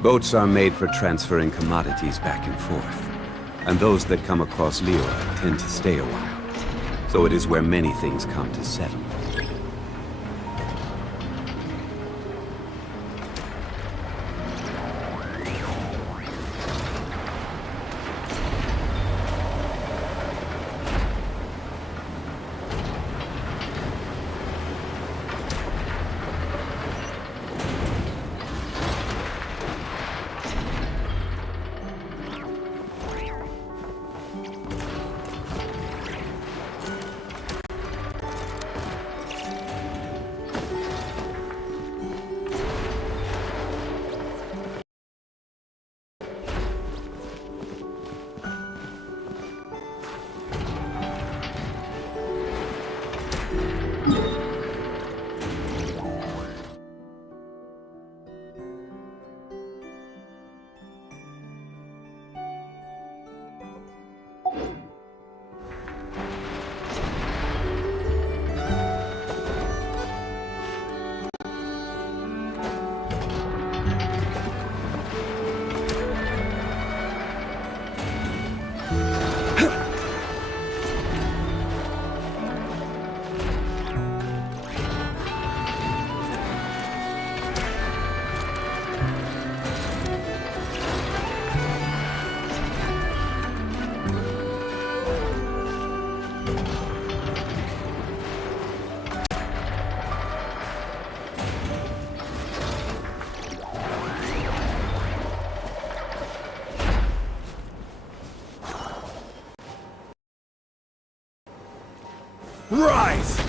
Boats are made for transferring commodities back and forth. And those that come across Leora tend to stay a while. So it is where many things come to settle. Rise!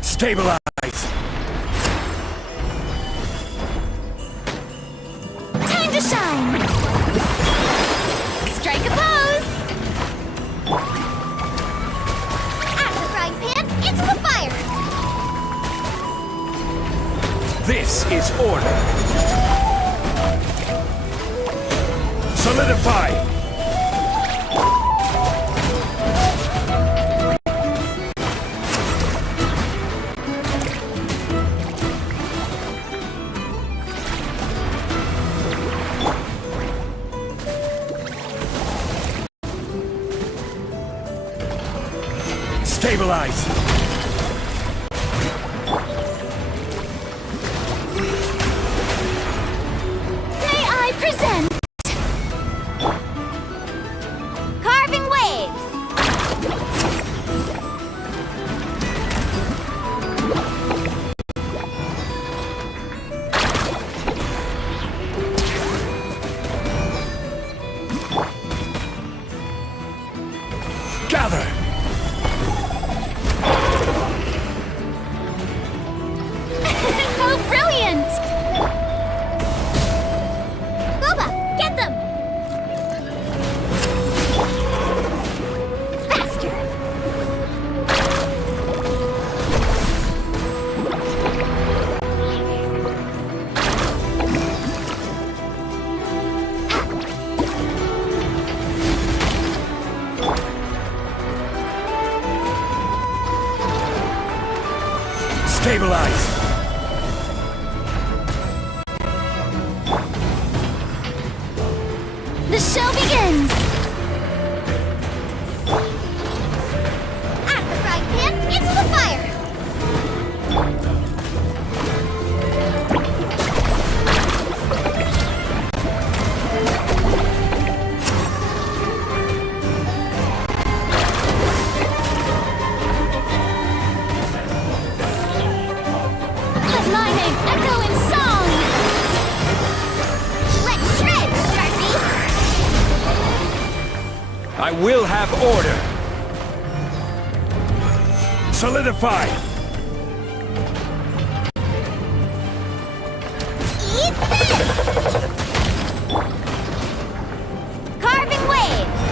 Stabilize! Time to shine! Strike a pose! Out of the frying pan, into the fire! This is order! Solidify! Stabilize! May I present Carving Waves! Gather! How brilliant! Boba, get them! Faster! Stabilize! The show begins! Out of the frying pan, into the fire! Let my name echo in song! Let's shred, Sharpie! I will have order! Solidify! Eat this! Carving Waves!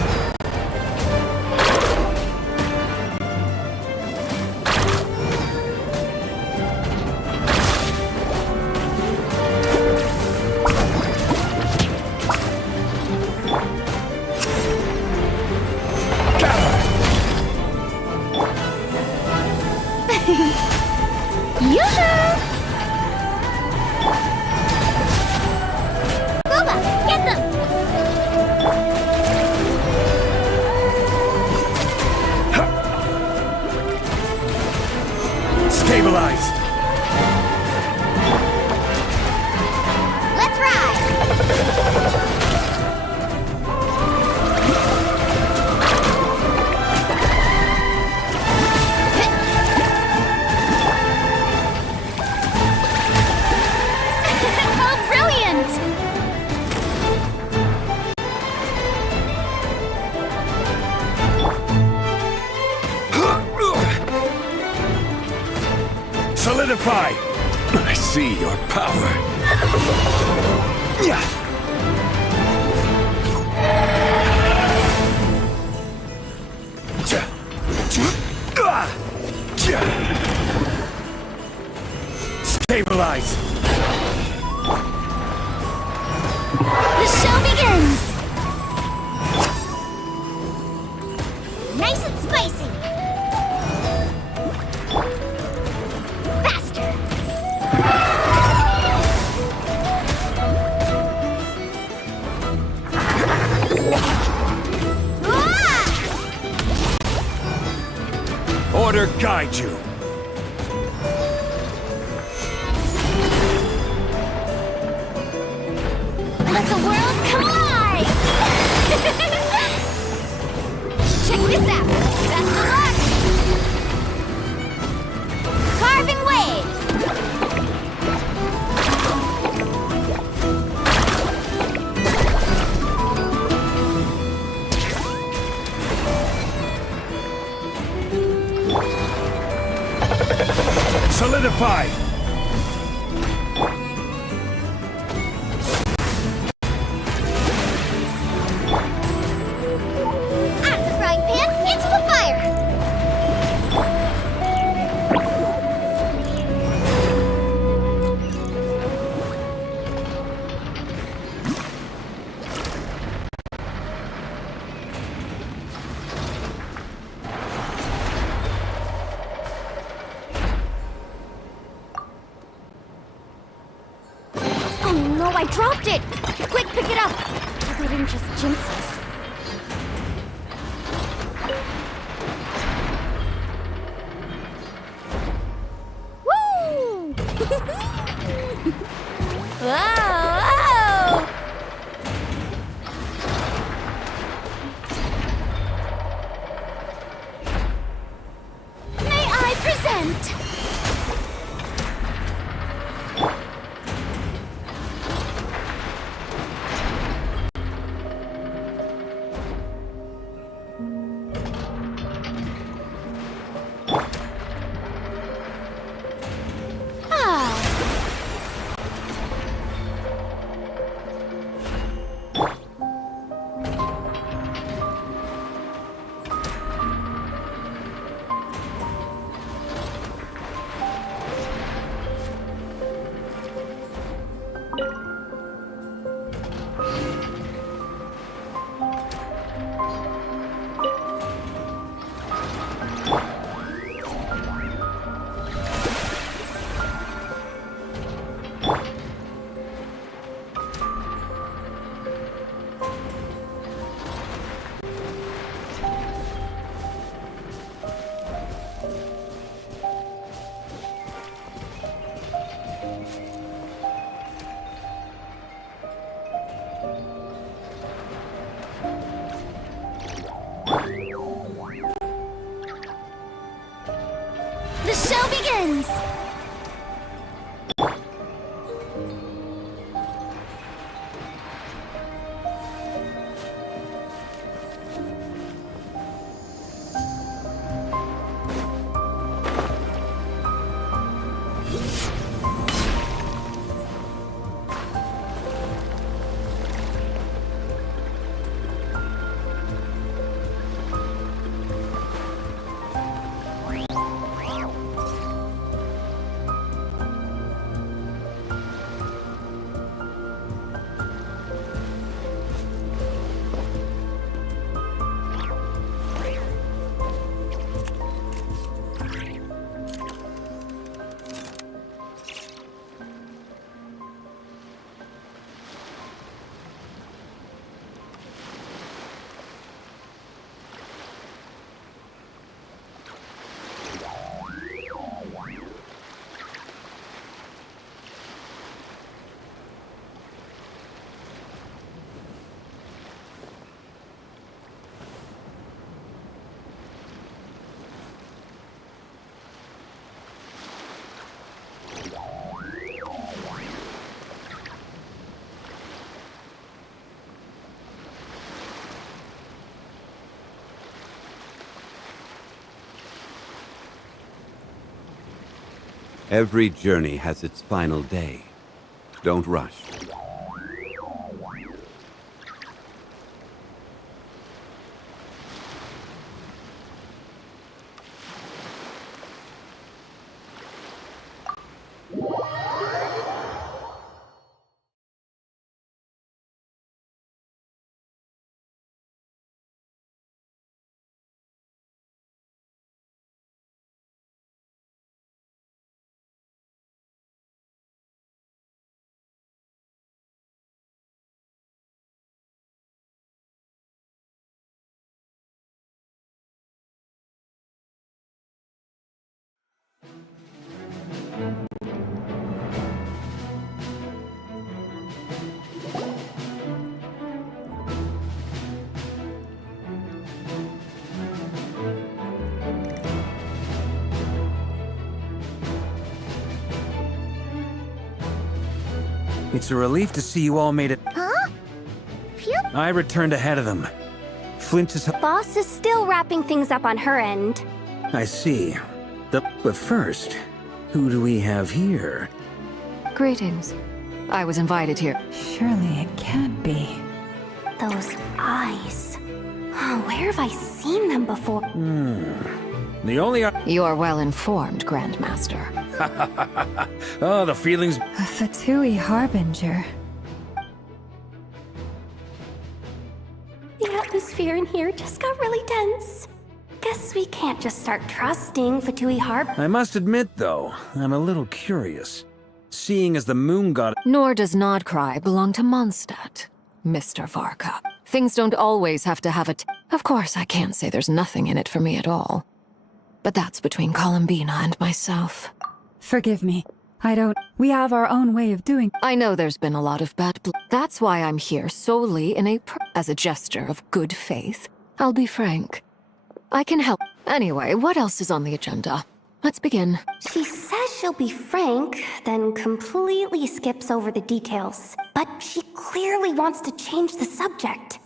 Oh, brilliant! Solidify! I see your power. Yeah. Stabilize! The show begins! Nice and spicy! Faster! Order guide you. Let the world come alive! Check this out! Best of luck! Carving waves! Solidify! Out of the frying pan, into the fire! Oh no, I dropped it! Quick, pick it up! Hope I didn't just jinx us. Woo! Whoa! May I present? The show begins! Every journey has its final day. Don't rush. It's a relief to see you all made it. Huh? Phew. I returned ahead of them. Flint is... Boss is still wrapping things up on her end. I see. But first, who do we have here? Greetings. I was invited here. Surely it can't be. Those eyes. Oh, where have I seen them before? The only... You are well informed, Grandmaster. Oh, the feelings... A Fatui Harbinger. The atmosphere in here just got really tense. Guess we can't just start trusting Fatui Harb. I must admit, though, I'm a little curious. Seeing as the moon god... Nor does Nodcry belong to Mondstadt, Mr. Varka. Things don't always have to have Of course, I can't say there's nothing in it for me at all. But that's between Columbina and myself. Forgive me. We have our own way of doing. I know there's been a lot of bad blood. That's why I'm here solely as a gesture of good faith. I'll be frank. I can help. Anyway, what else is on the agenda? Let's begin. She says she'll be frank, then completely skips over the details. But she clearly wants to change the subject.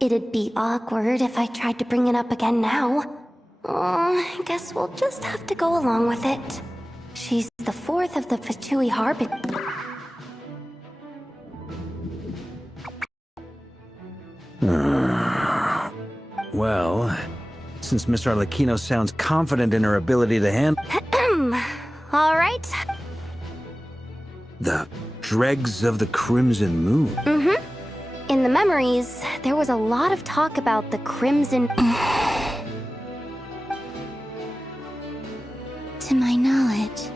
It'd be awkward if I tried to bring it up again now. I guess we'll just have to go along with it. She's the fourth of the Fatui Harbin. Well, since Miss Arlecchino sounds confident in her ability to handle... All right. The dregs of the Crimson Moon. In the memories, there was a lot of talk about the Crimson... To my knowledge,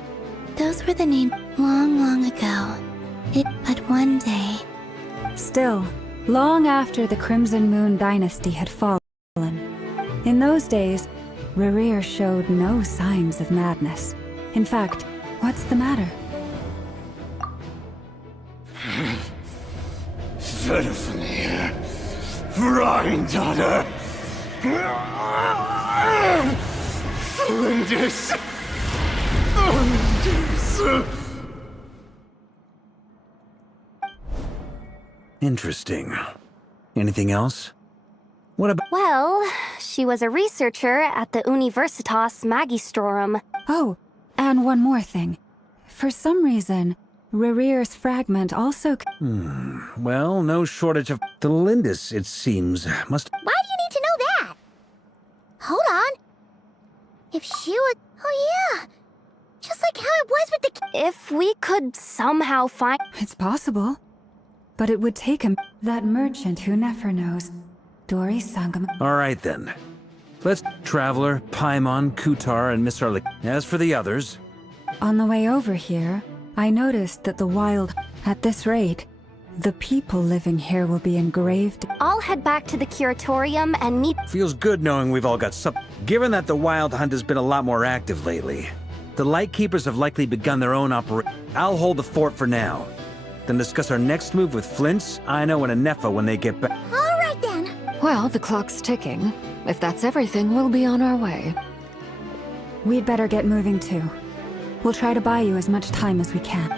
those were the names long, long ago. But one day... Still, long after the Crimson Moon dynasty had fallen. In those days, Rerir showed no signs of madness. In fact, what's the matter? Verfnir, Rhine-daughter, Flinders. Interesting. Anything else? What about... Well, she was a researcher at the Universitas Magistrorum. Oh, and one more thing. For some reason, Rerir's fragment also... Well, no shortage of... The Lindis, it seems, must... Why do you need to know that? Hold on. If she would... Oh yeah. Just like how it was with the... If we could somehow find... It's possible. But it would take him... That merchant who never knows. Dori Sangam... All right, then. Let's... Traveler, Paimon, Kutar, and Miss Arlecchino. As for the others... On the way over here, I noticed that the wild... At this rate, the people living here will be engraved... I'll head back to the curatorium and meet... Feels good knowing we've all got some... Given that the Wild Hunt has been a lot more active lately, the Lightkeepers have likely begun their own operation. I'll hold the fort for now. Then discuss our next move with Flints, Aino, and Anefa when they get back. All right then. Well, the clock's ticking. If that's everything, we'll be on our way. We'd better get moving too. We'll try to buy you as much time as we can.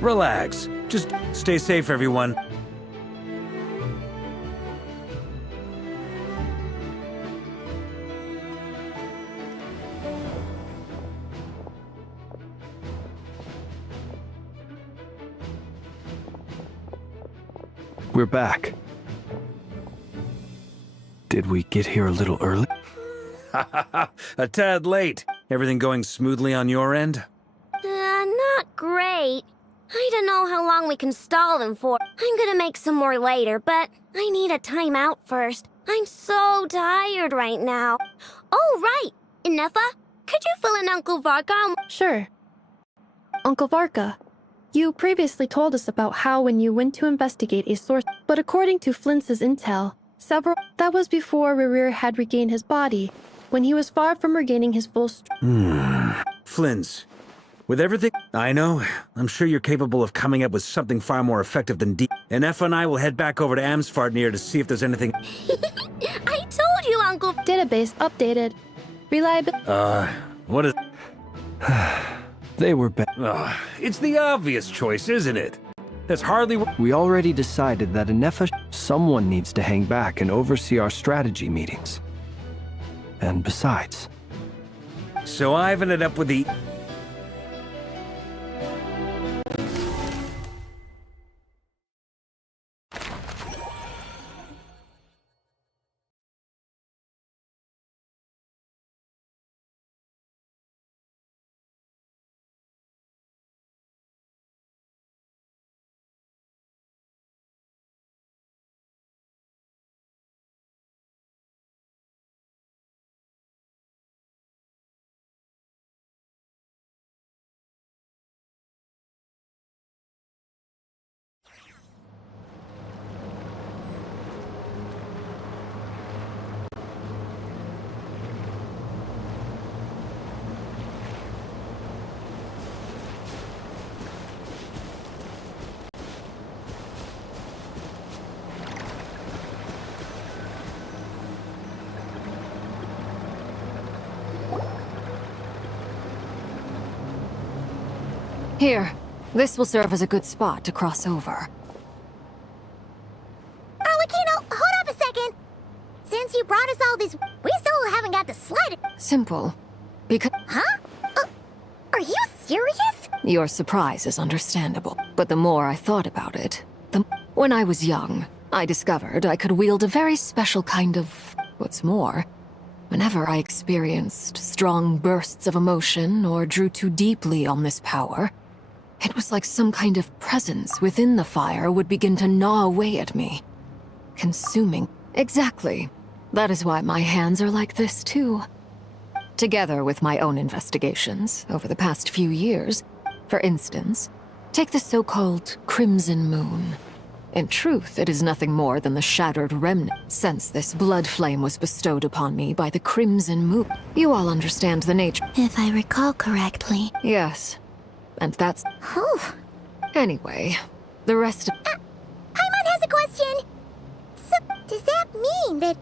Relax. Just stay safe, everyone. We're back. Did we get here a little early? A tad late. Everything going smoothly on your end? Not great. I don't know how long we can stall them for. I'm gonna make some more later, but I need a timeout first. I'm so tired right now. Oh, right! Ineffa, could you fill in Uncle Varka? Sure. Uncle Varka, you previously told us about how when you went to investigate a source, but according to Flint's intel, that was before Rerir had regained his body, when he was far from regaining his full Flint's. With everything I know, I'm sure you're capable of coming up with something far more effective than And Effa and I will head back over to Amsfartnir to see if there's anything. I told you, Uncle. database updated. Reliability. What is... They were bad. It's the obvious choice, isn't it? That's hardly what... We already decided that someone needs to hang back and oversee our strategy meetings. And besides... So I've ended up with the... Here, this will serve as a good spot to cross over. Arlecchino, hold up a second. Since you brought us all this, we still haven't got the slightest... Simple. Because... Huh? Are you serious? Your surprise is understandable, but the more I thought about it, When I was young, I discovered I could wield a very special kind of... What's more, whenever I experienced strong bursts of emotion or drew too deeply on this power, it was like some kind of presence within the fire would begin to gnaw away at me. Consuming. Exactly. That is why my hands are like this, too. Together with my own investigations over the past few years, for instance, take the so-called Crimson Moon. In truth, it is nothing more than the shattered remnant since this blood flame was bestowed upon me by the Crimson Moon. You all understand the nature. If I recall correctly. Yes. And that's... Oh. Anyway, the rest of... Paimon has a question. So, does that mean that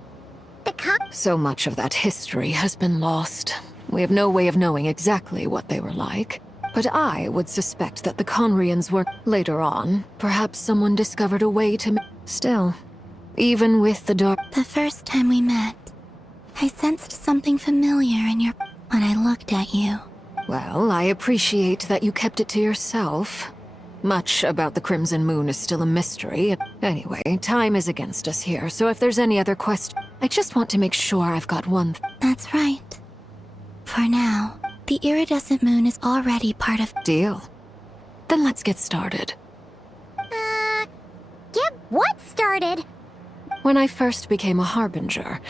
the So much of that history has been lost. We have no way of knowing exactly what they were like. But I would suspect that the Conrians were... Later on, perhaps someone discovered a way to... Still, even with the dark... The first time we met, I sensed something familiar in your... when I looked at you. Well, I appreciate that you kept it to yourself. Much about the Crimson Moon is still a mystery. Anyway, time is against us here, so if there's any other question... I just want to make sure I've got one... That's right. For now, the iridescent moon is already part of... Deal. Then let's get started. Get what started? When I first became a Harbinger,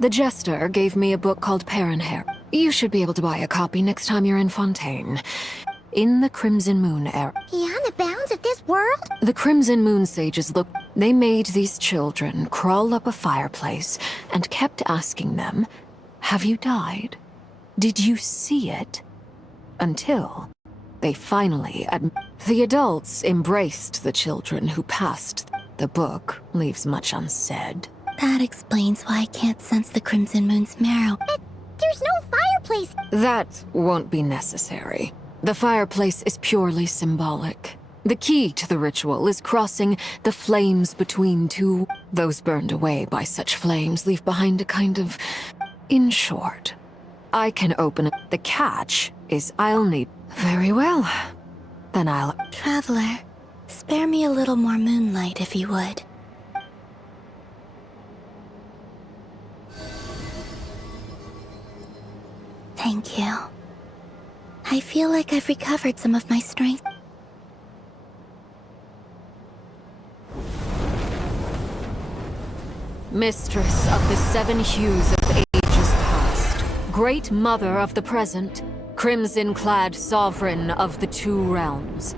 the Jester gave me a book called Perenhair. You should be able to buy a copy next time you're in Fontaine. In the Crimson Moon era. Beyond the bounds of this world? The Crimson Moon sages they made these children crawl up a fireplace and kept asking them, "Have you died? Did you see it?" Until they finally The adults embraced the children who passed. The book leaves much unsaid. That explains why I can't sense the Crimson Moon's marrow. There's no fireplace. That won't be necessary. The fireplace is purely symbolic. The key to the ritual is crossing the flames between two. Those burned away by such flames leave behind a kind of... In short, I can open it. The catch is I'll need... Very well. Then I'll... Traveler, spare me a little more moonlight if you would. Thank you. I feel like I've recovered some of my strength. Mistress of the seven hues of ages past, Great Mother of the present, crimson-clad sovereign of the two realms,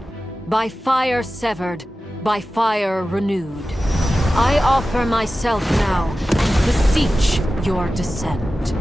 by fire severed, by fire renewed, I offer myself now and beseech your descent.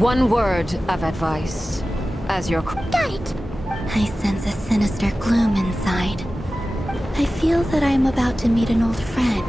One word of advice, as your... Got it! I sense a sinister gloom inside. I feel that I am about to meet an old friend.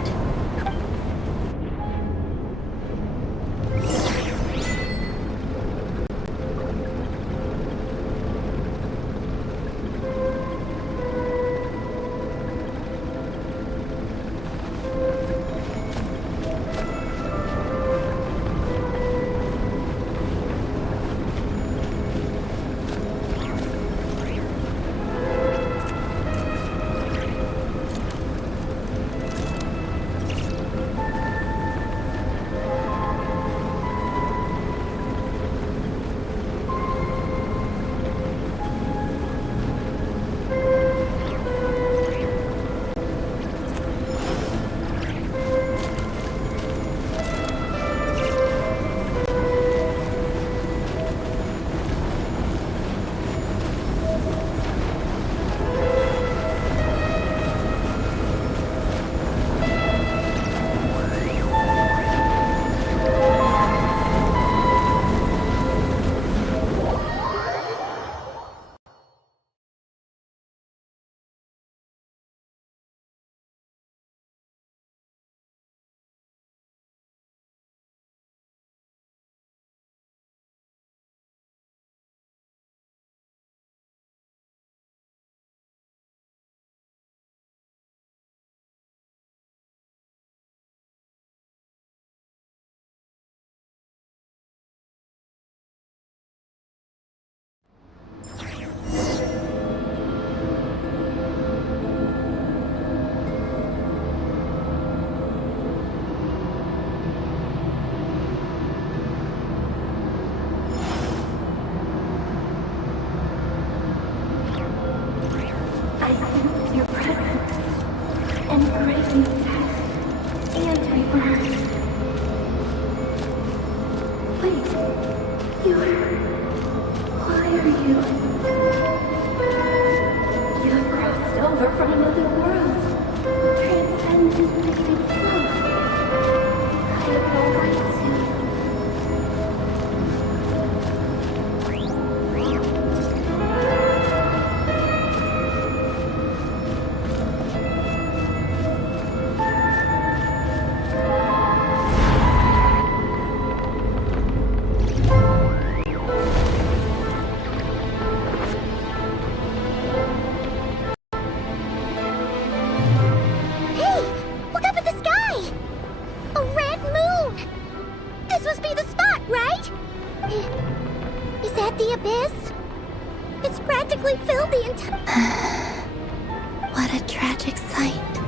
What a tragic sight.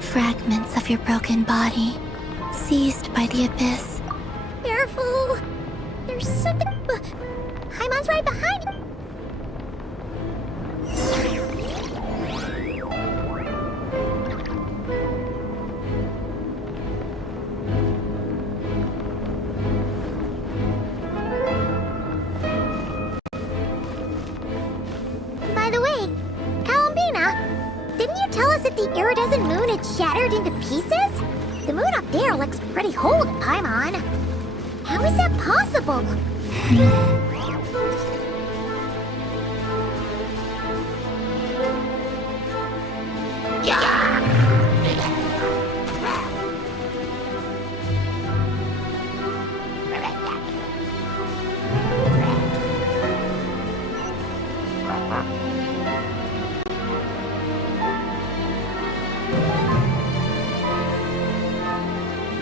Fragments of your broken body, seized by the abyss. Careful! There's something... Paimon's right behind you! By the way, Columbina, didn't you tell us that the iridescent moon had shattered into pieces? The moon up there looks pretty whole to Paimon. How is that possible?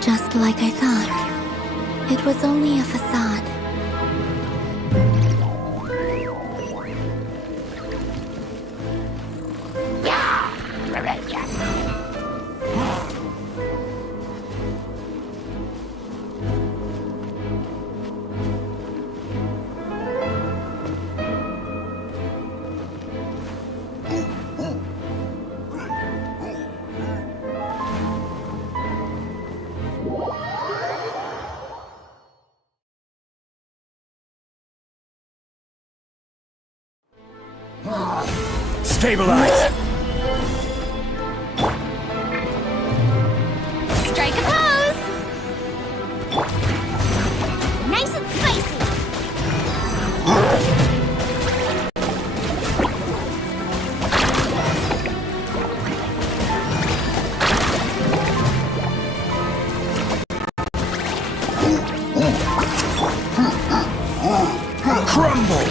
Just like I thought. It was only a facade. Stabilize! Strike a pose! Nice and spicy! Crumble!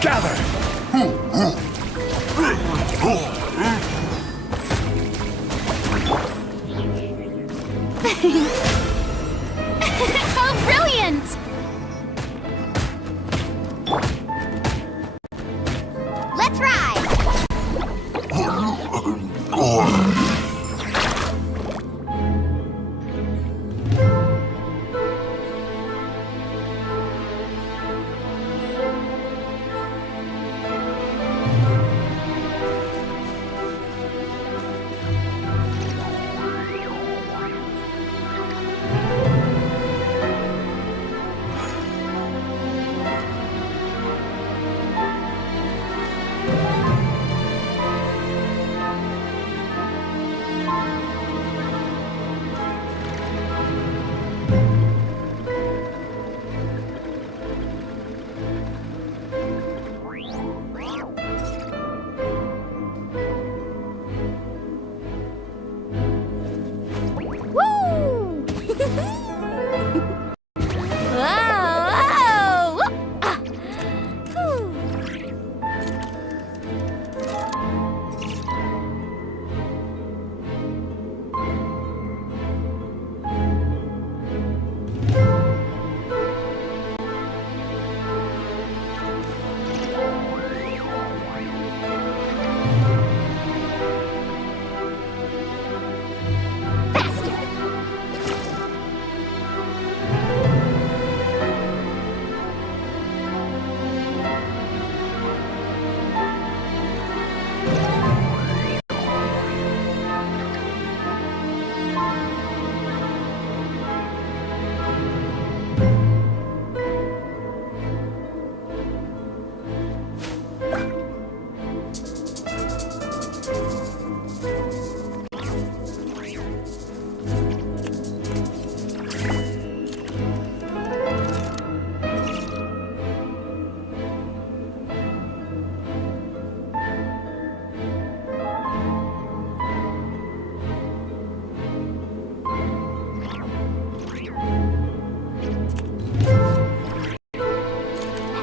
Gather! How brilliant! Let's ride!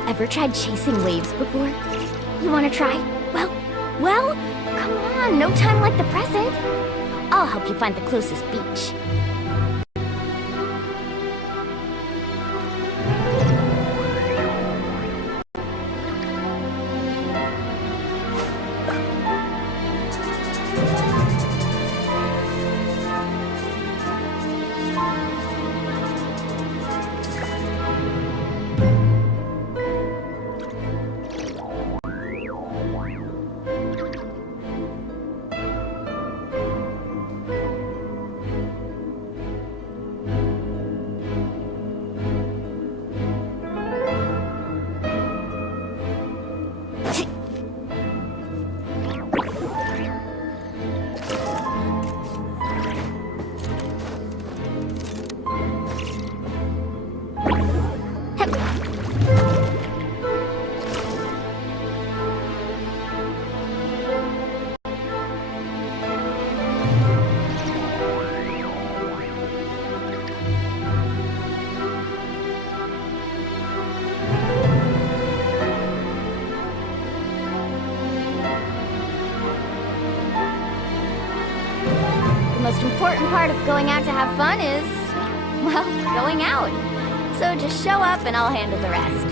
Ever tried chasing waves before? You wanna try? Well, come on, no time like the present. I'll help you find the closest beach. most important part of going out to have fun is, well, going out. So just show up and I'll handle the rest.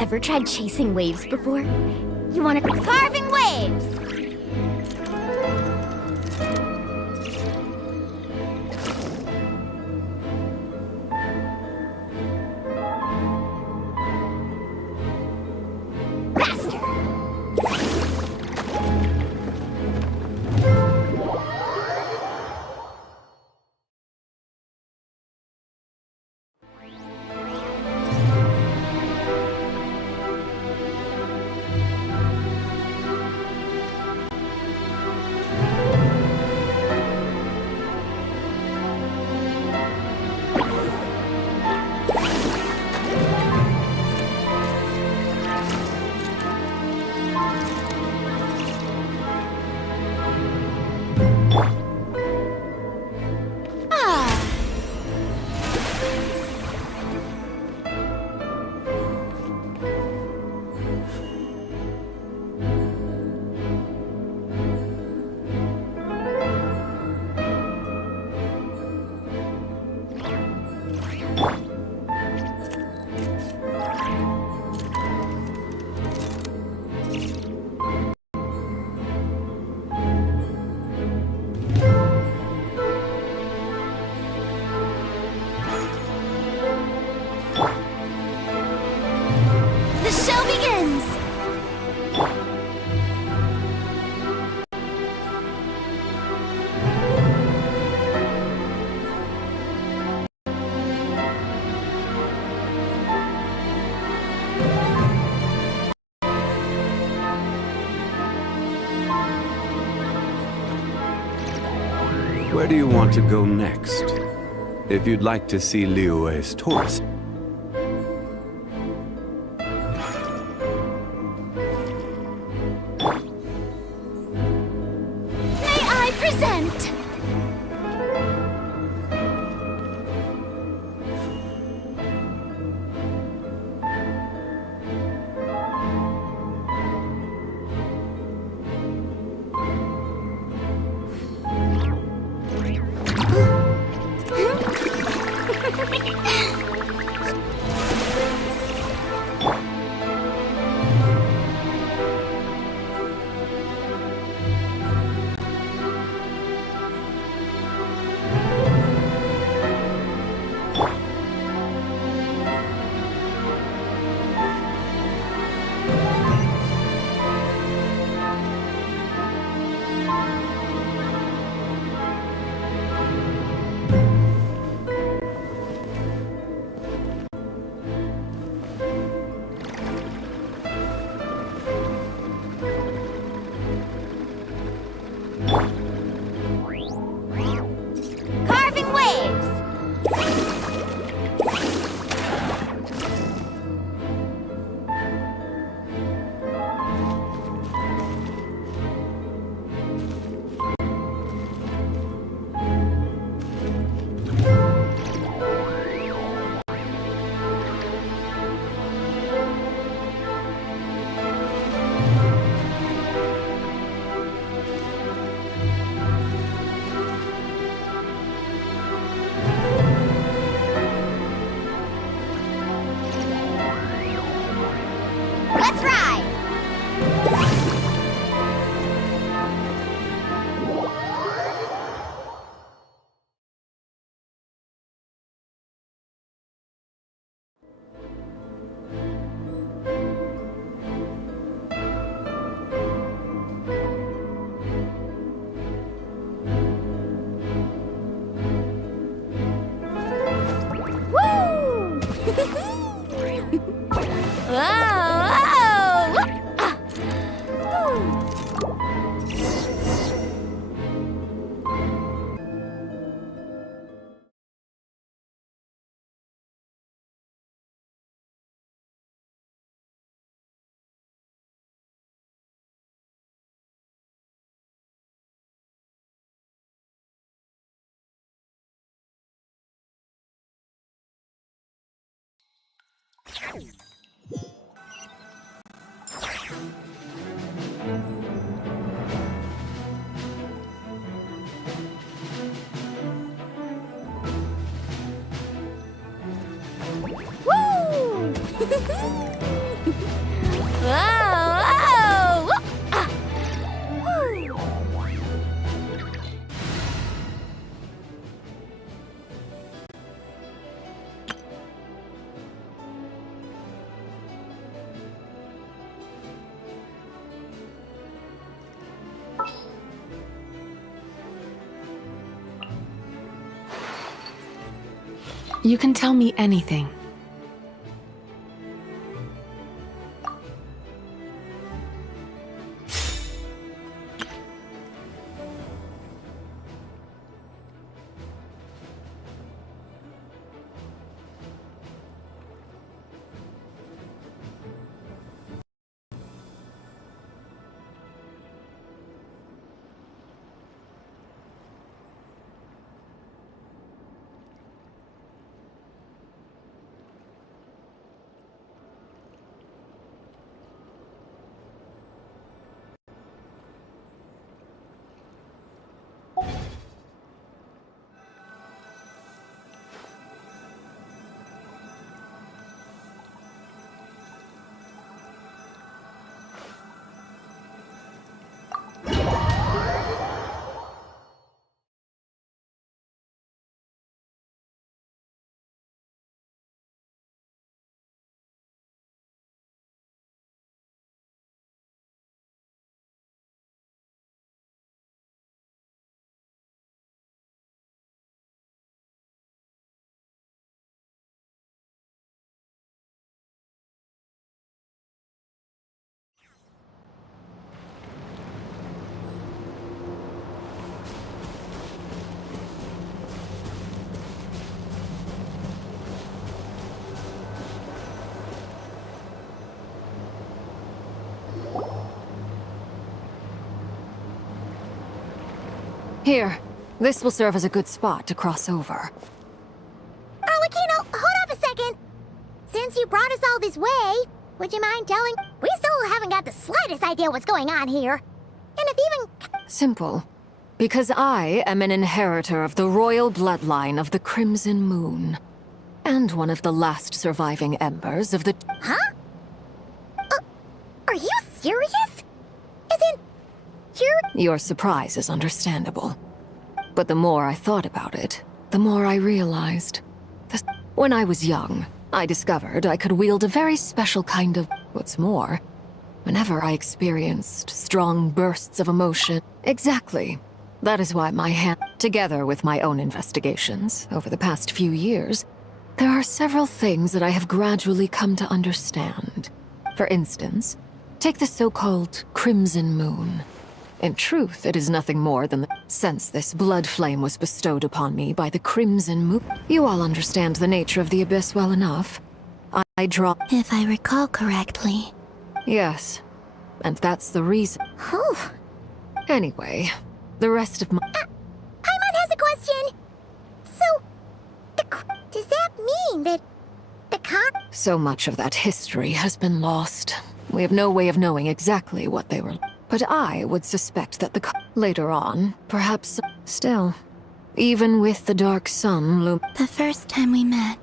Ever tried chasing waves before? You want to carving waves? Where do you want to go next? If you'd like to see Liyue's tourist. May I present? Whoa! Ah! Whew. You can tell me anything. Here, this will serve as a good spot to cross over. Arlecchino, hold up a second! Since you brought us all this way, would you mind telling? We still haven't got the slightest idea what's going on here. And if even... Simple. Because I am an inheritor of the royal bloodline of the Crimson Moon. And one of the last surviving embers of the... Huh? Are you serious? As in... Your surprise is understandable. But the more I thought about it, the more I realized. When I was young, I discovered I could wield a very special kind of... What's more, whenever I experienced strong bursts of emotion... Exactly. That is why my hand... Together with my own investigations, over the past few years, there are several things that I have gradually come to understand. For instance, take the so-called Crimson Moon. In truth, it is nothing more than since this blood flame was bestowed upon me by the Crimson Moon. You all understand the nature of the Abyss well enough. I draw... If I recall correctly. Yes. And that's the reason. Whew. Anyway, the rest of my... Paimon has a question! So, does that mean that the So much of that history has been lost. We have no way of knowing exactly what they were... But I would suspect that later on, perhaps... Still, even with the dark sun The first time we met,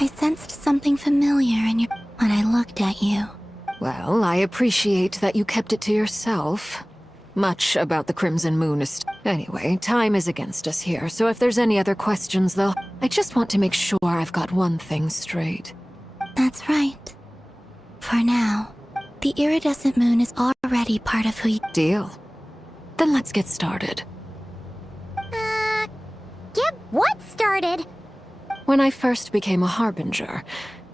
I sensed something familiar in your... when I looked at you. Well, I appreciate that you kept it to yourself. Much about the Crimson Moon is... Anyway, time is against us here, so if there's any other questions, though, I just want to make sure I've got one thing straight. That's right. For now, the iridescent moon is already part of who you... Deal. Then let's get started. Get what started? When I first became a Harbinger,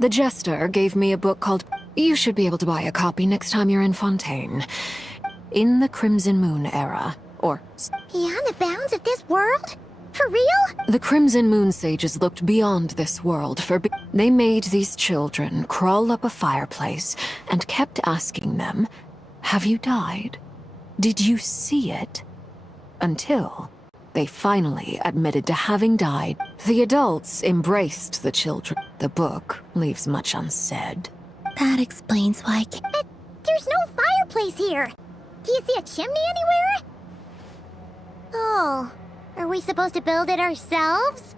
the Jester gave me a book called... You should be able to buy a copy next time you're in Fontaine. In the Crimson Moon era, or... Beyond the bounds of this world? For real? The Crimson Moon sages looked beyond this world for... They made these children crawl up a fireplace and kept asking them, "Have you died? Did you see it?" Until they finally admitted to having died. The adults embraced the children. The book leaves much unsaid. That explains why... There's no fireplace here. Do you see a chimney anywhere? Oh, are we supposed to build it ourselves?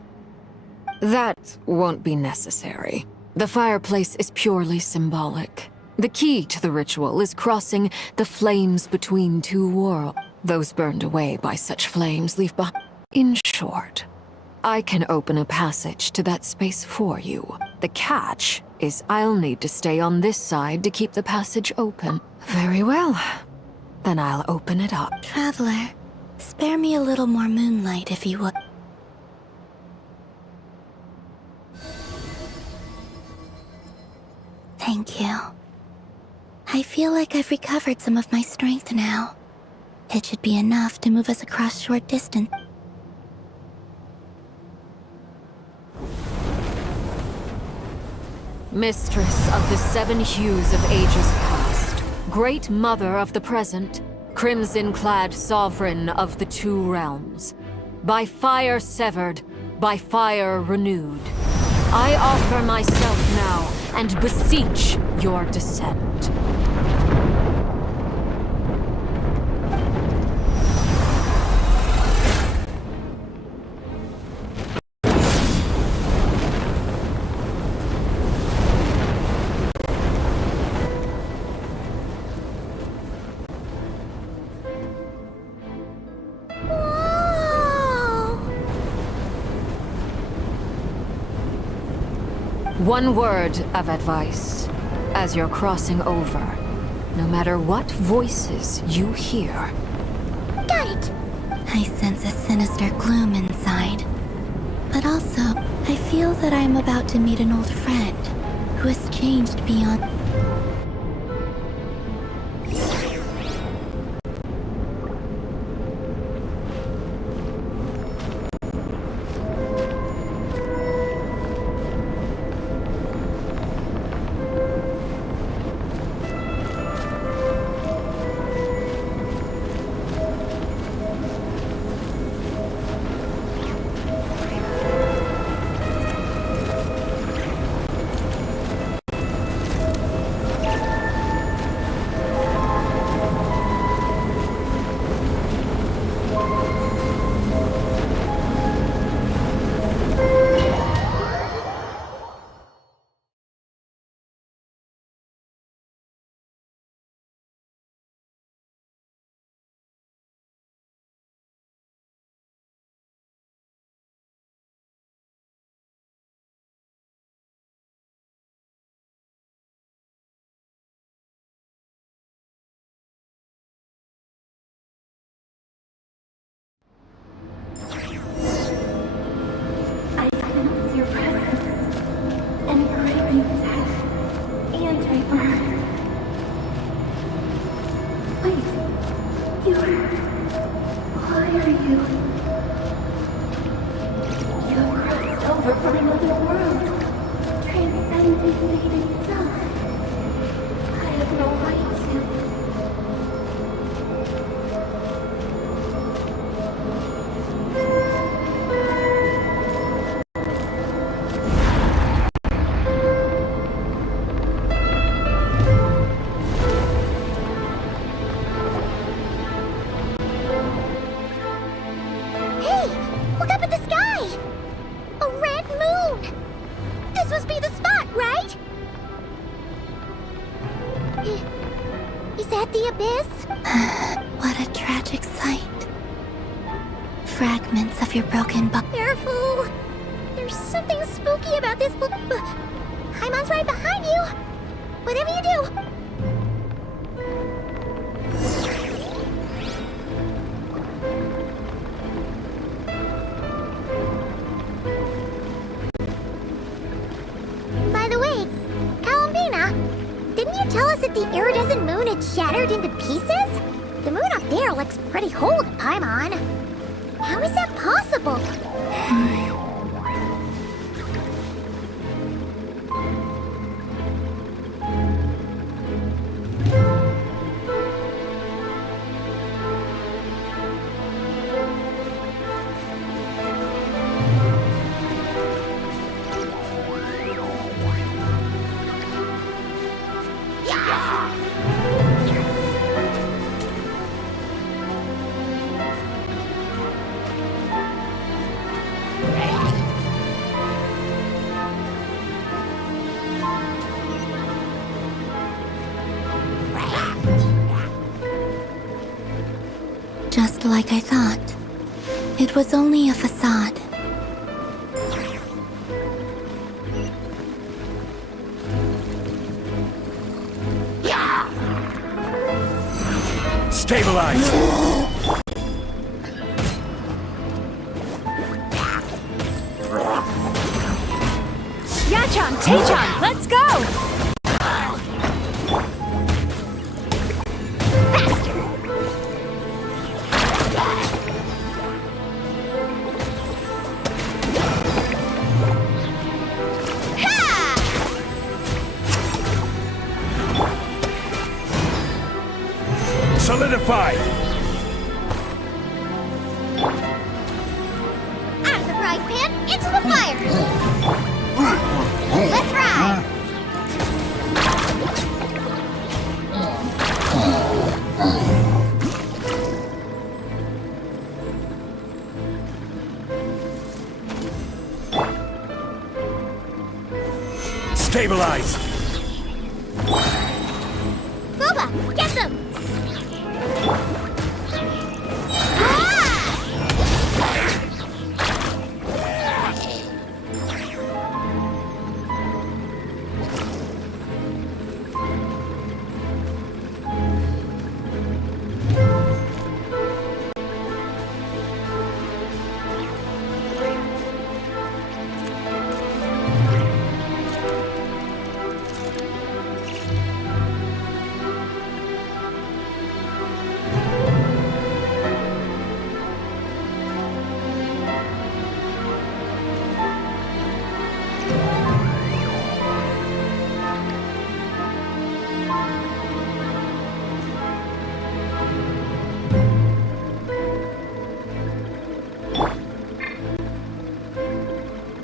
That won't be necessary. The fireplace is purely symbolic. The key to the ritual is crossing the flames between two worlds. Those burned away by such flames leave behind. In short, I can open a passage to that space for you. The catch is I'll need to stay on this side to keep the passage open. Very well. Then I'll open it up. Traveler, spare me a little more moonlight if you would. Thank you. I feel like I've recovered some of my strength now. It should be enough to move us across short distance. Mistress of the seven hues of ages past, great mother of the present, crimson-clad sovereign of the two realms, by fire severed, by fire renewed, I offer myself now and beseech your descent. One word of advice. As you're crossing over, no matter what voices you hear. Got it! I sense a sinister gloom inside. But also, I feel that I am about to meet an old friend who has changed beyond. What a tragic sight. Fragments of your broken body. Careful! There's something spooky about this book. Paimon's right behind you! Whatever you do! By the way, Columbina, didn't you tell us that the iridescent moon had shattered into pieces? The moon up there looks pretty whole to Paimon. How is that possible? like I thought. It was only a facade. Stabilize! Yachan, Taechan, let's go! Solidify! Out of the frying pan, into the fire! Let's ride! Stabilize! Booba, get them!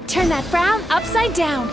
Turn that frown upside down.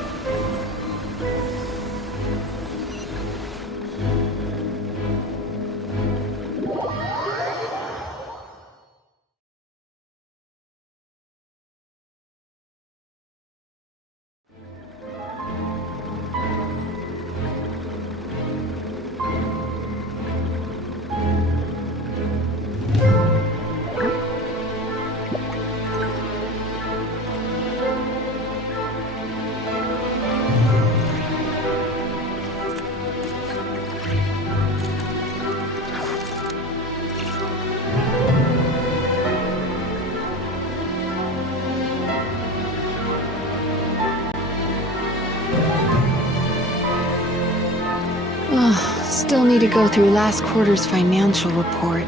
Still need to go through last quarter's financial report.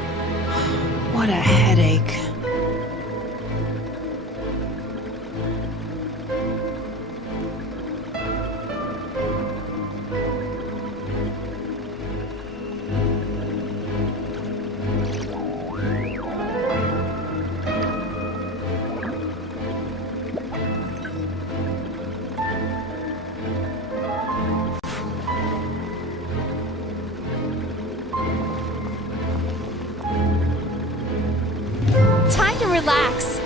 What a headache. Time to relax.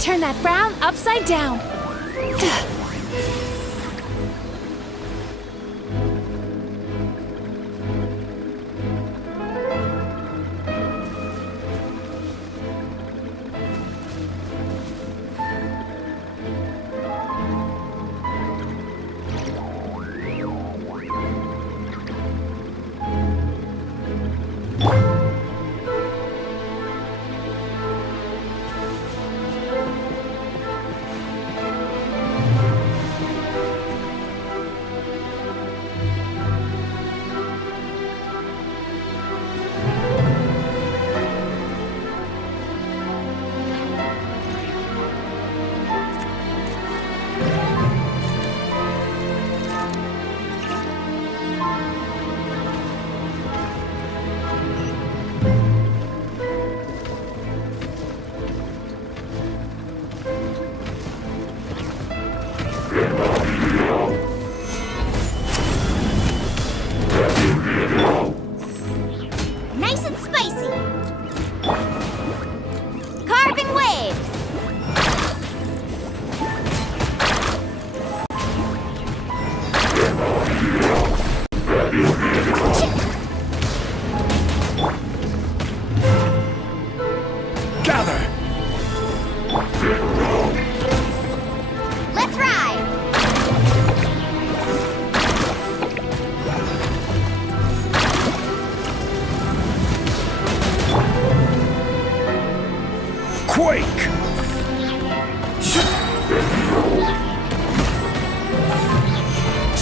Turn that frown upside down.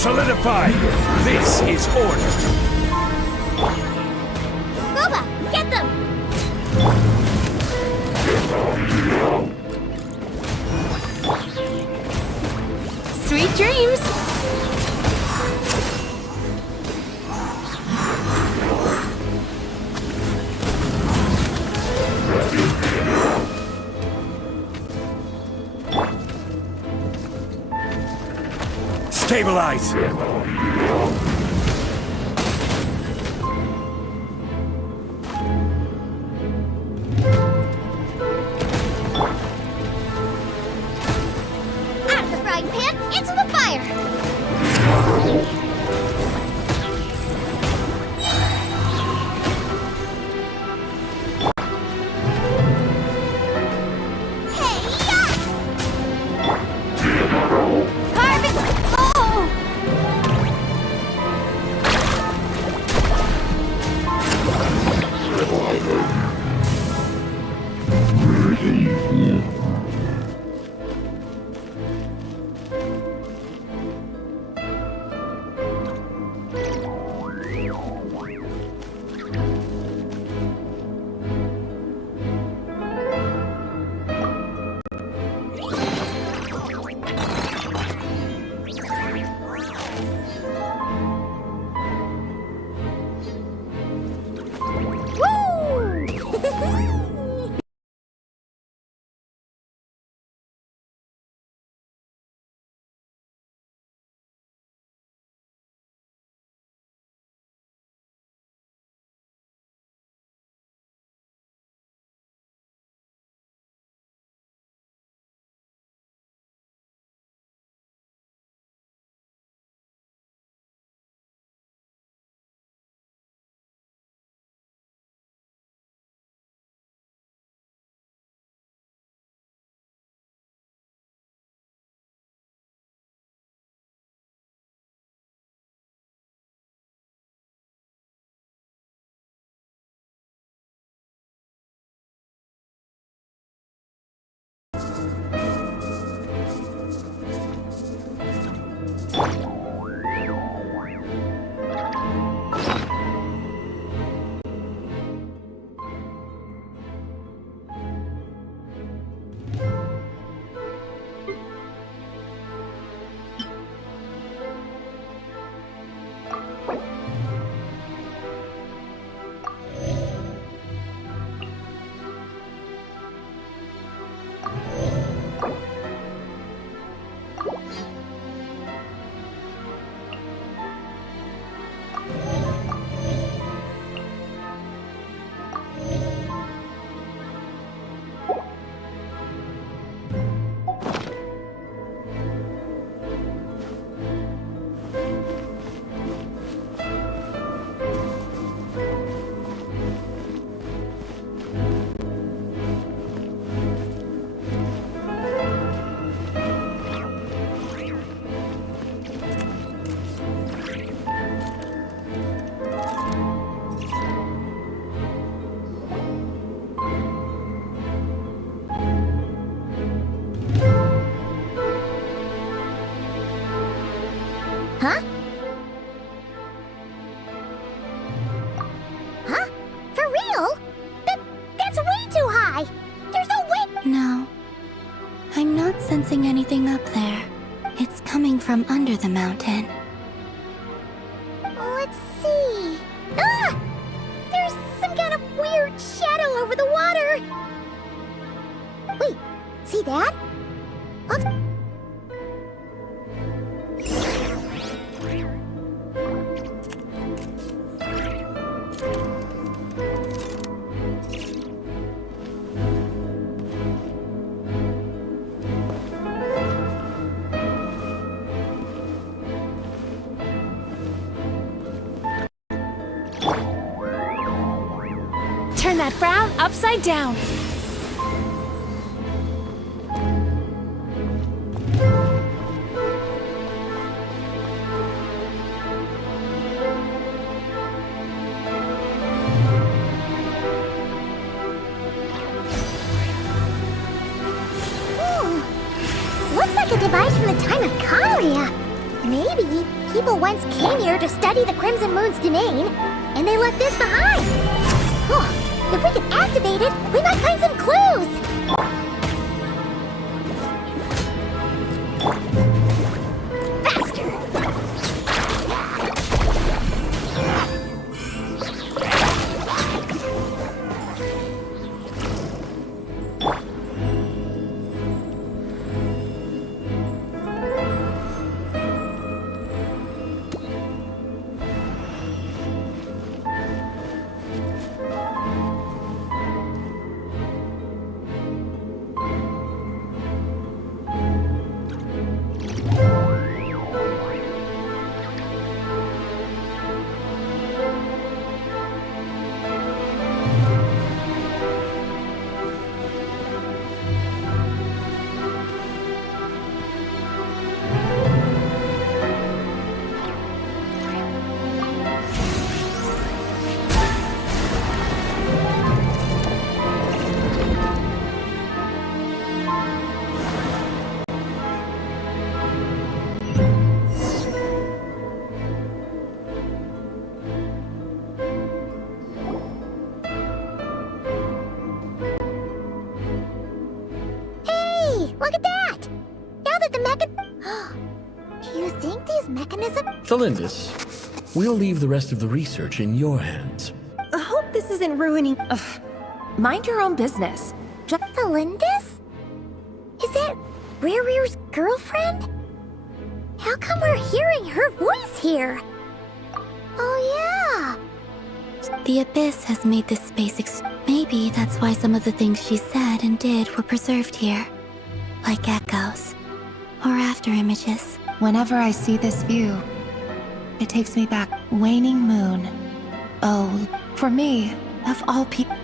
Solidify! This is order! Boba, get them! Sweet dreams! Stabilize! Out of the frying pan, into the fire! Hey-ya! Carving! Oh! Huh? Huh? For real? That's way too high! There's no way— No. I'm not sensing anything up there. It's coming from under the mountain. Let's see. Ah! There's some kind of weird shadow over the water! Wait, see that? Turn that frown upside down. Looks like a device from the time of Kalia. Maybe Maybe people once came here to study the Crimson Moon's domain, and they left this behind. Huh. If we can activate it, we might find some clues. Faster! Look at that! Now that the Do you think these mechanisms... Thalindis, we'll leave the rest of the research in your hands. I hope this isn't ruining... Ugh. Mind your own business. Thalindis? Is that Riru's girlfriend? How come we're hearing her voice here? Oh yeah! The Abyss has made this space maybe that's why some of the things she said and did were preserved here. Like echoes. Or after images. Whenever I see this view, it takes me back. Waning moon. Oh, for me, of all people...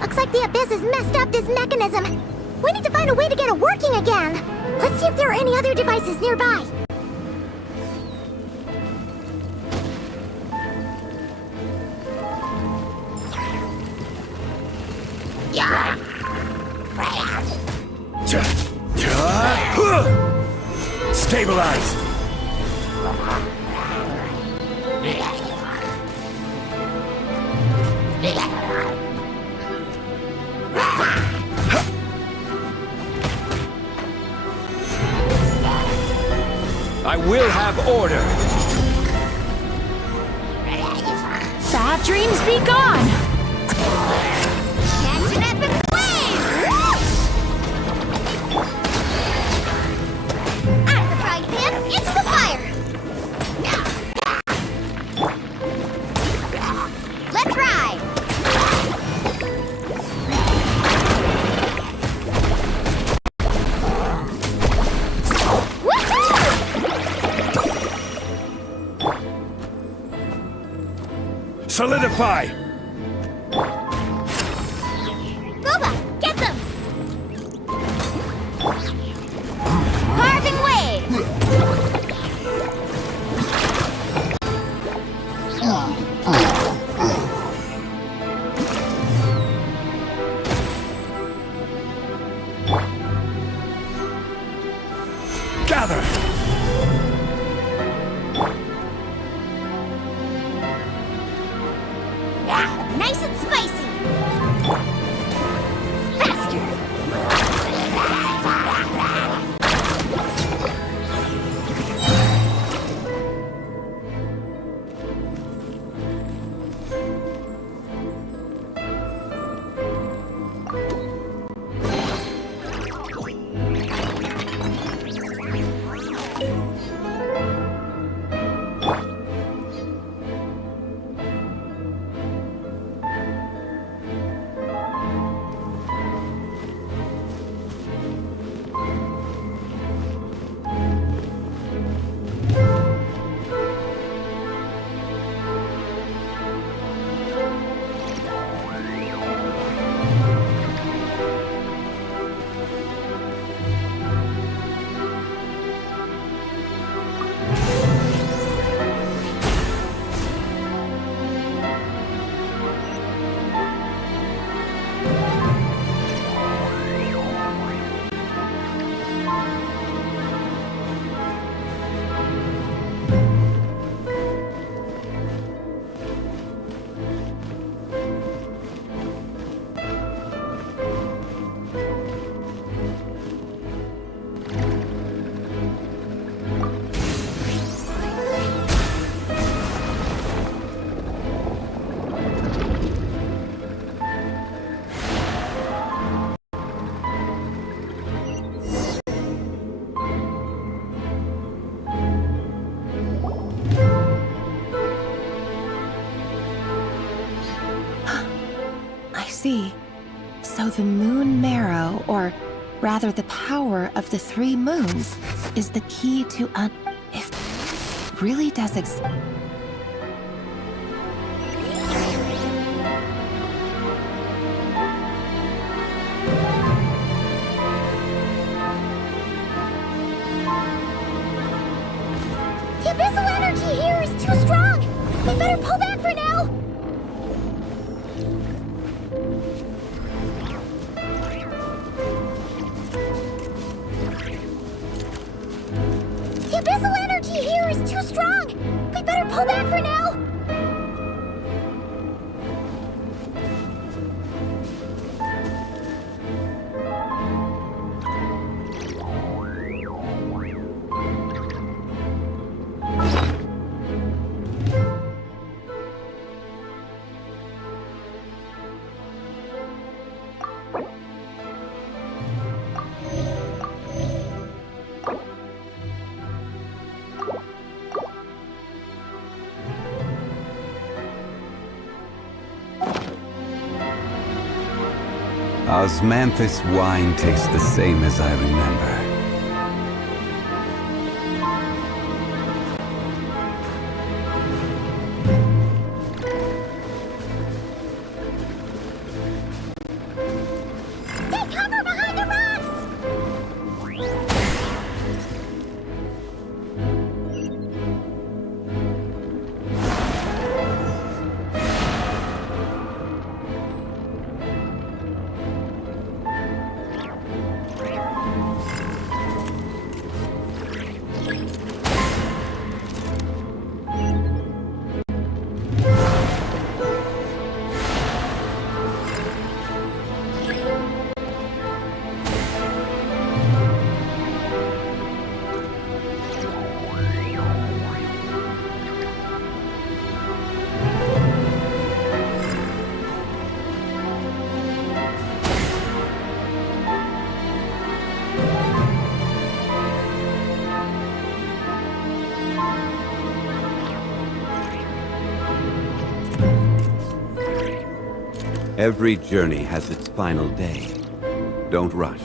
Looks like the Abyss has messed up this mechanism. We need to find a way to get it working again. Let's see if there are any other devices nearby. Stabilize! We'll have order. Bad dreams be gone! Catch an epic flame! Out of the frying pan, into the fire! Let's ride! Solidify! Booba, get them! Carving waves! Gather! Nice and spicy! Faster! See. So the moon marrow, or rather the power of the 3 moons, is the key to if it really does exist. The abyssal energy here is too strong! We better pull back for now! The abyssal energy here is too strong! We better pull back for now! Osmanthus wine tastes the same as I remember. Take cover behind the rocks! Every journey has its final day. Don't rush.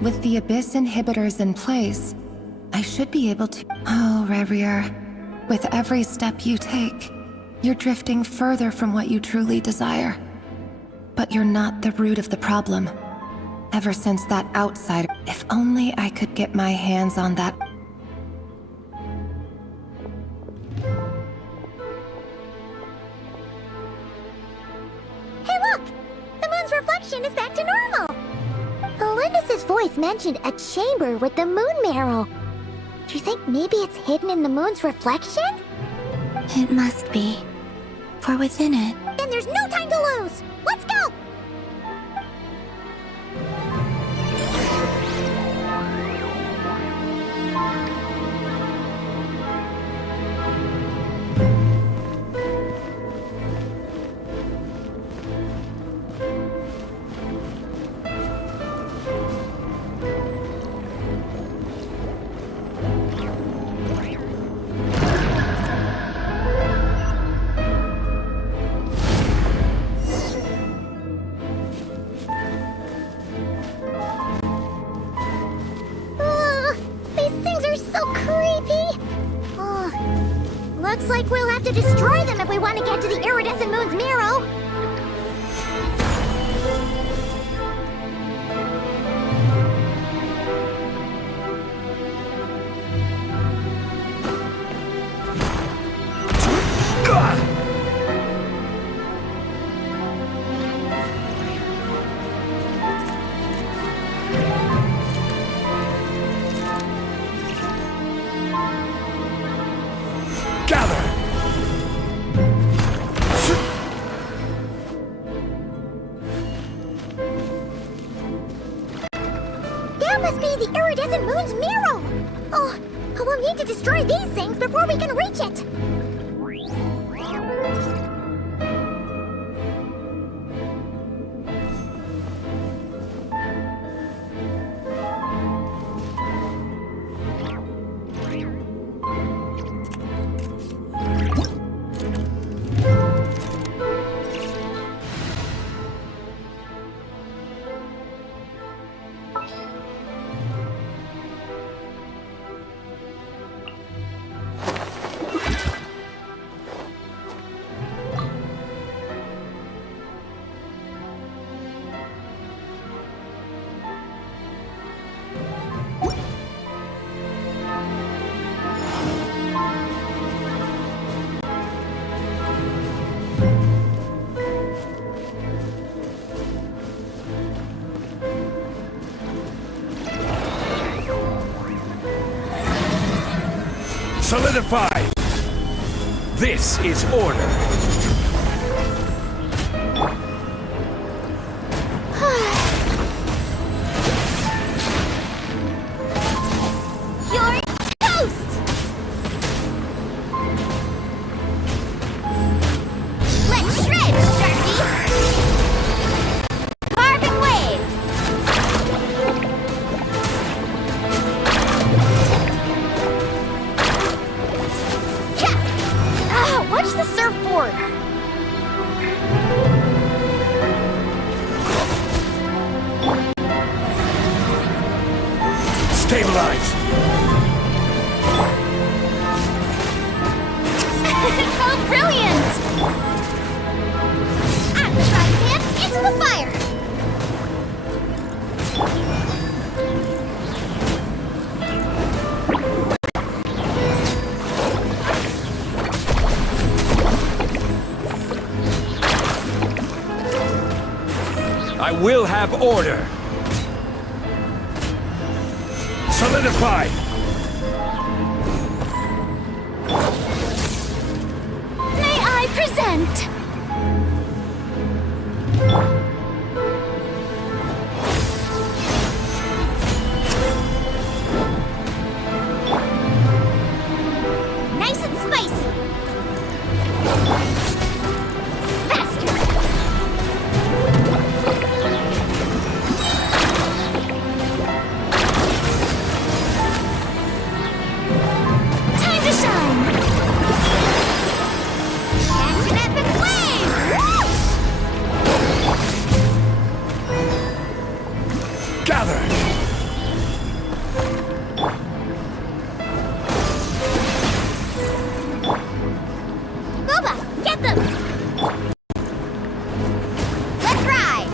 With the Abyss inhibitors in place, I should be able to... Oh, Rerir. With every step you take, you're drifting further from what you truly desire. But you're not the root of the problem. Ever since that outsider... If only I could get my hands on that... Hey look! The moon's reflection is back to normal! Alindis' voice mentioned a chamber with the moon marrow. Do you think maybe it's hidden in the moon's reflection? It must be. For within it... Then there's no time to lose! Let's go! Looks like we'll have to destroy them if we want to get to the iridescent moon's marrow. must be the iridescent moon's mirror! Oh, we'll need to destroy these things before we can reach it! Solidify! This is order! You're toast! Let's shred, Sharky! Carving waves! Watch the surfboard! Stabilize! Oh, brilliant! I'm trying it into the fire! I will have order! Solidify! May I present? Nice and spicy! Faster! Time to shine! Catch an epic wave! Gather! Boba, get them! Let's ride!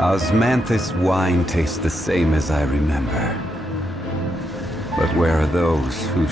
Osmanthus wine tastes the same as I remember. But where are those who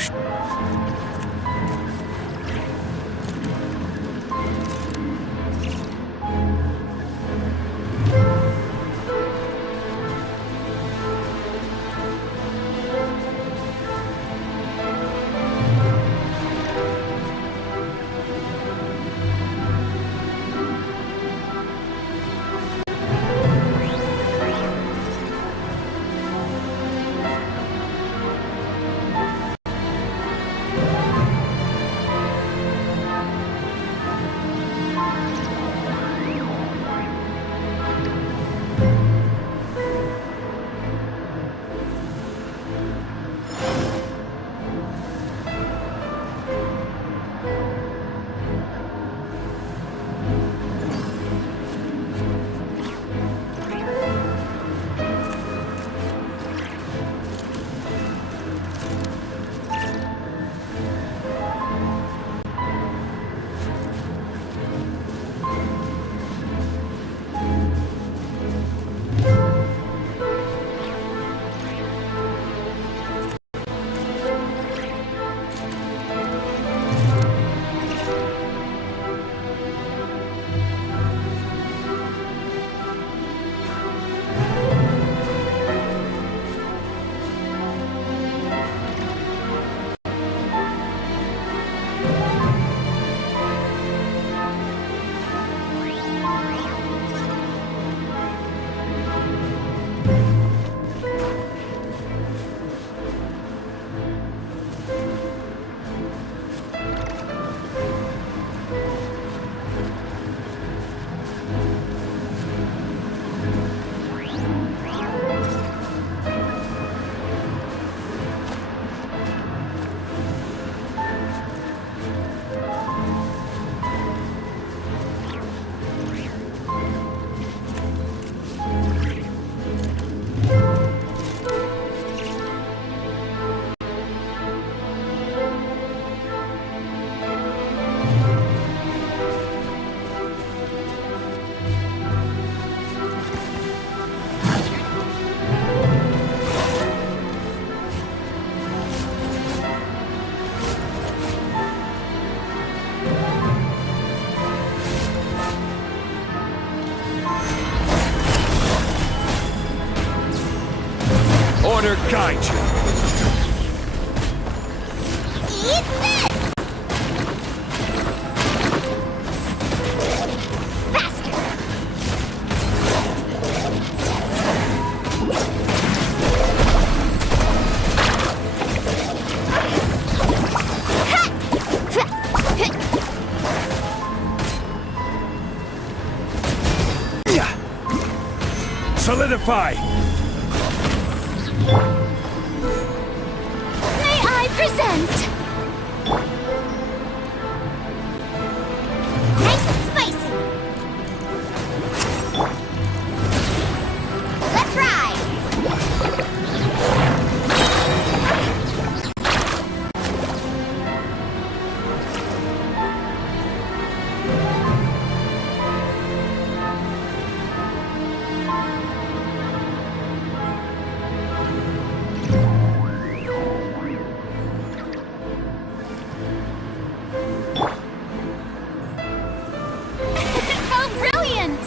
Order guide you. Eat this! Faster! Solidify! May I present? Nice and spicy! Let's ride! Oh, brilliant!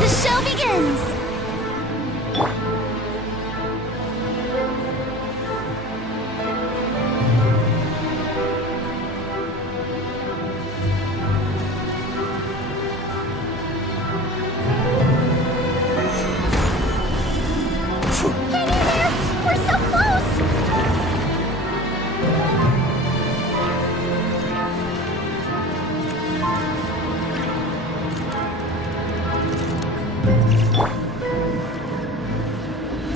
The show begins! Hang in there! We're so close!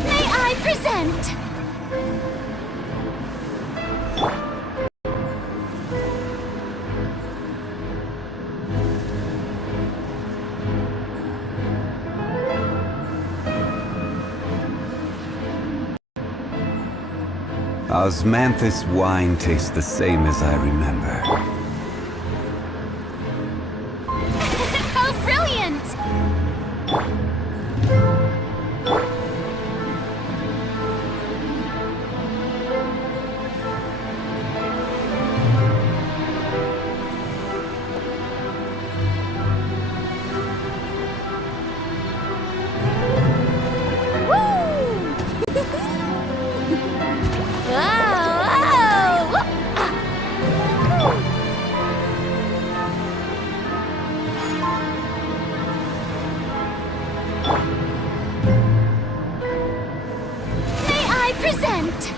May I present? Osmanthus wine tastes the same as I remember. How brilliant! May I present?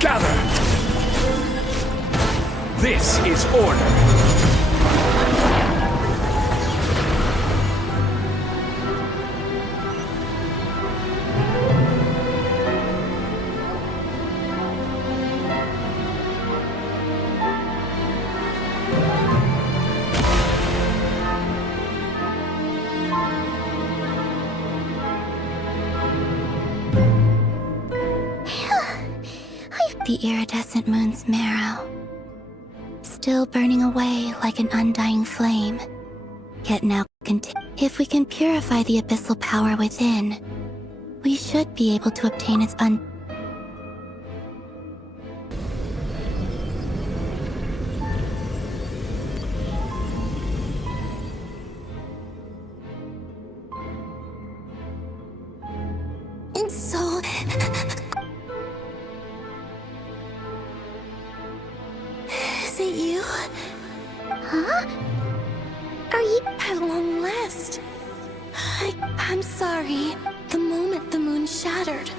Gather! This is order! The iridescent moon's marrow, still burning away like an undying flame. Yet now, if we can purify the abyssal power within, we should be able to obtain its And so... Is it you? Huh? Are you... At long last. I'm sorry. The moment the moon shattered.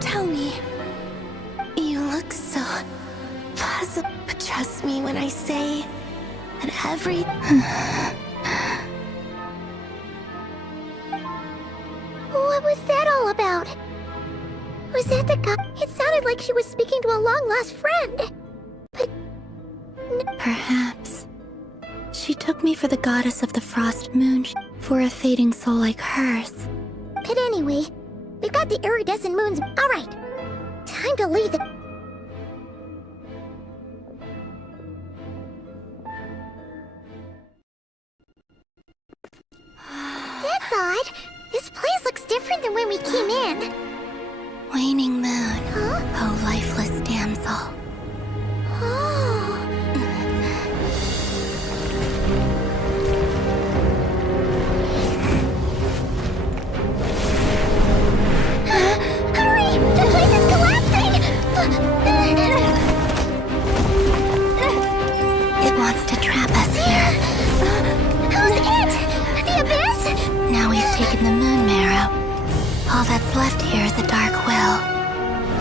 Tell me. You look so... positive. But trust me when I say... that every... What was that all about? Was that the guy? It sounded like she was speaking to a long-lost friend. But... Perhaps. She took me for the goddess of the frost moon, for a fading soul like hers. But anyway, we've got the iridescent moons. All right, time to leave the... That's odd. This place looks different than when we came in. Waning moon, Huh? oh lifeless damsel. Oh. Hurry! The place is collapsing! It wants to trap us here. Who's it? The abyss? Now we've taken the moon marrow. All that's left here is a dark will.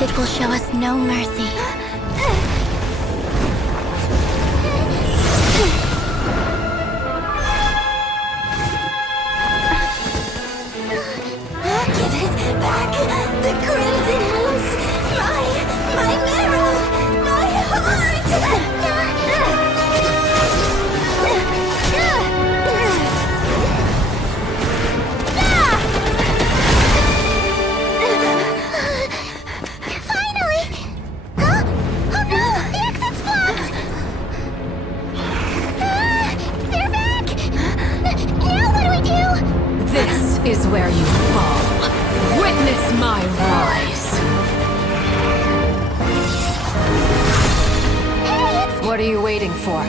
It will show us no mercy. Give it back! The crimson moons! My marrow! My heart! Finally! Huh? Oh no! The exit's blocked! They're back! Now what do we do? This is where you fall. Witness my rise. Hey, it's... What are you waiting for?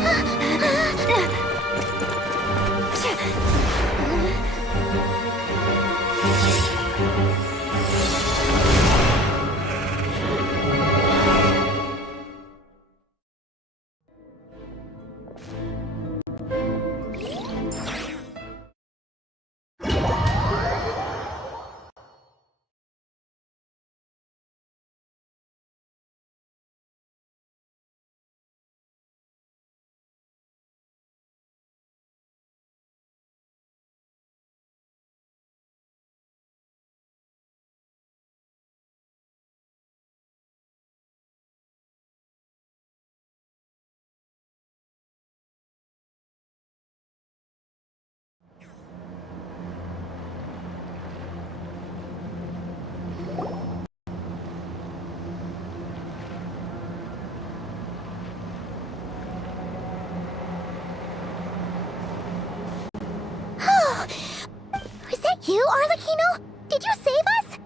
Lakino, did you save us?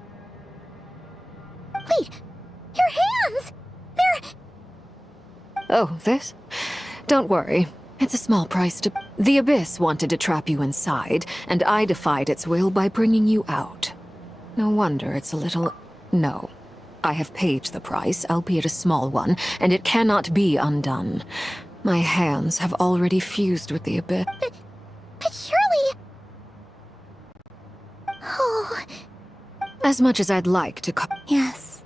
Wait, your hands! They're... Oh, this? Don't worry. It's a small price to... The Abyss wanted to trap you inside, and I defied its will by bringing you out. No wonder it's a little... No. I have paid the price, albeit a small one, and it cannot be undone. My hands have already fused with the Abyss. But surely... Oh... As much as I'd like to... Yes,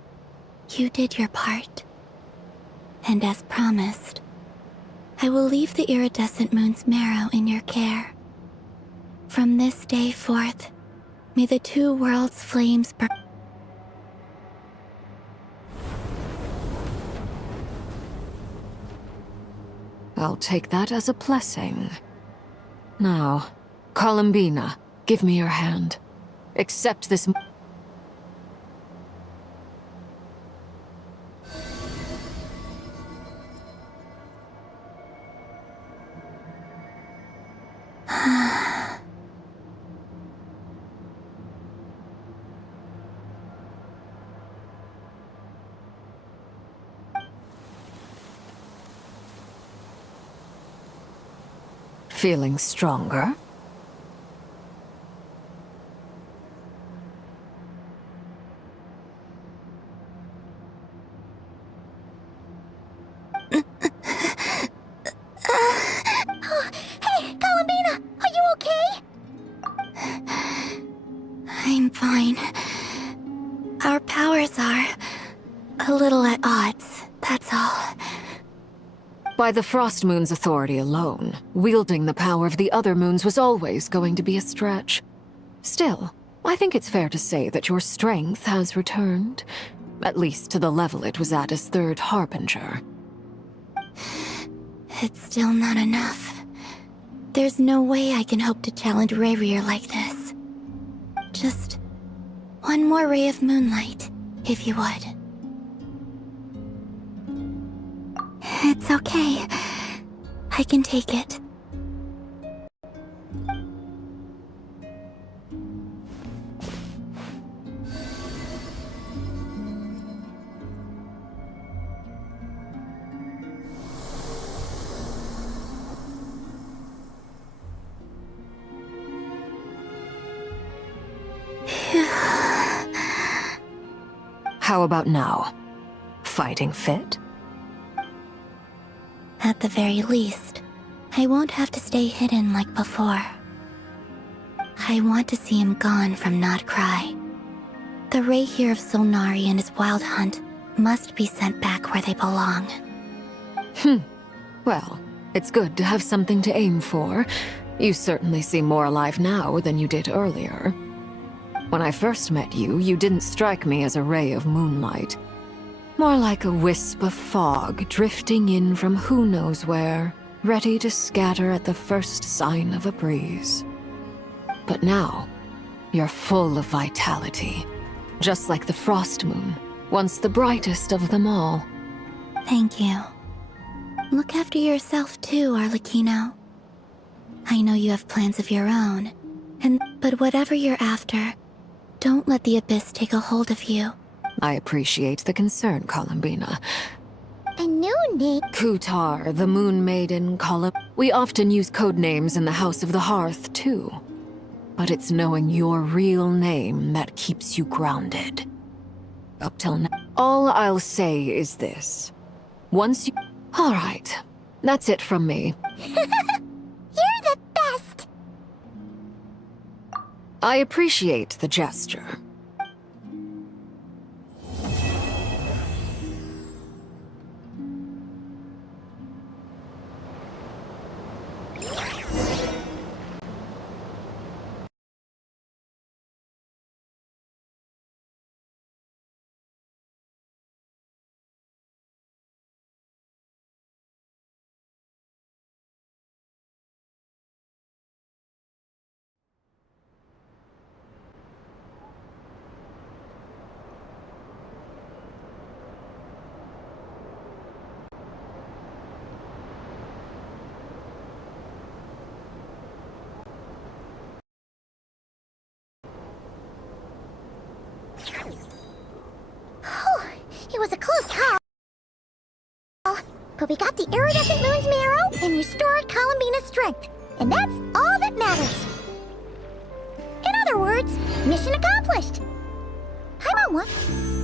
you did your part. And as promised, I will leave the iridescent moon's marrow in your care. From this day forth, may the two worlds' flames burn. I'll take that as a blessing. Now, Columbina, give me your hand. Accept this... Feeling stronger? Hey, Columbina, are you okay? I'm fine. Our powers are a little at odds, that's all. By the Frost Moon's authority alone, wielding the power of the other moons was always going to be a stretch. Still, I think it's fair to say that your strength has returned, at least to the level it was at as Third Harbinger. It's still not enough. There's no way I can hope to challenge Rayrear like this. Just one more ray of moonlight, if you would. It's okay. I can take it. How about now? Fighting fit? At the very least, I won't have to stay hidden like before. I want to see him gone from Not Cry. The Rayhear of Solnari and his wild hunt must be sent back where they belong. Well, it's good to have something to aim for. You certainly seem more alive now than you did earlier. When I first met you, you didn't strike me as a ray of moonlight. More like a wisp of fog drifting in from who knows where, ready to scatter at the first sign of a breeze. But now, you're full of vitality, just like the Frost Moon, once the brightest of them all. Thank you. Look after yourself too, Arlecchino. I know you have plans of your own, but whatever you're after, don't let the Abyss take a hold of you. I appreciate the concern, Columbina. A new name? Kutar, the Moon Maiden, We often use code names in the House of the Hearth, too. But it's knowing your real name that keeps you grounded. Up till now, all I'll say is this. Once you... All right. That's it from me. You're the best! I appreciate the gesture. was a close call. But we got the iridescent moon's marrow and restored Columbina's strength. And that's all that matters. In other words, mission accomplished. I'm on one.